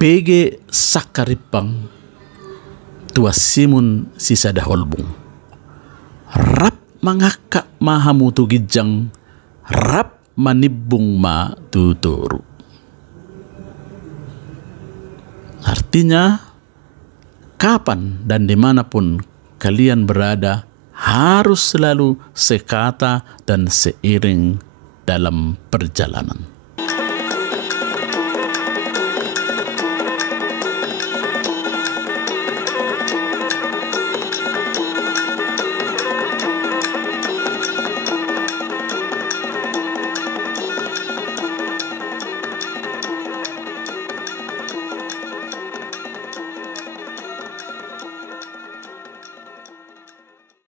pege sakaripang tua simun sisa daholbung. Rap mangaka mahamutu gijang, rap manibung ma tuturu. Artinya, kapan dan dimanapun kalian berada, harus selalu sekata dan seiring dalam perjalanan.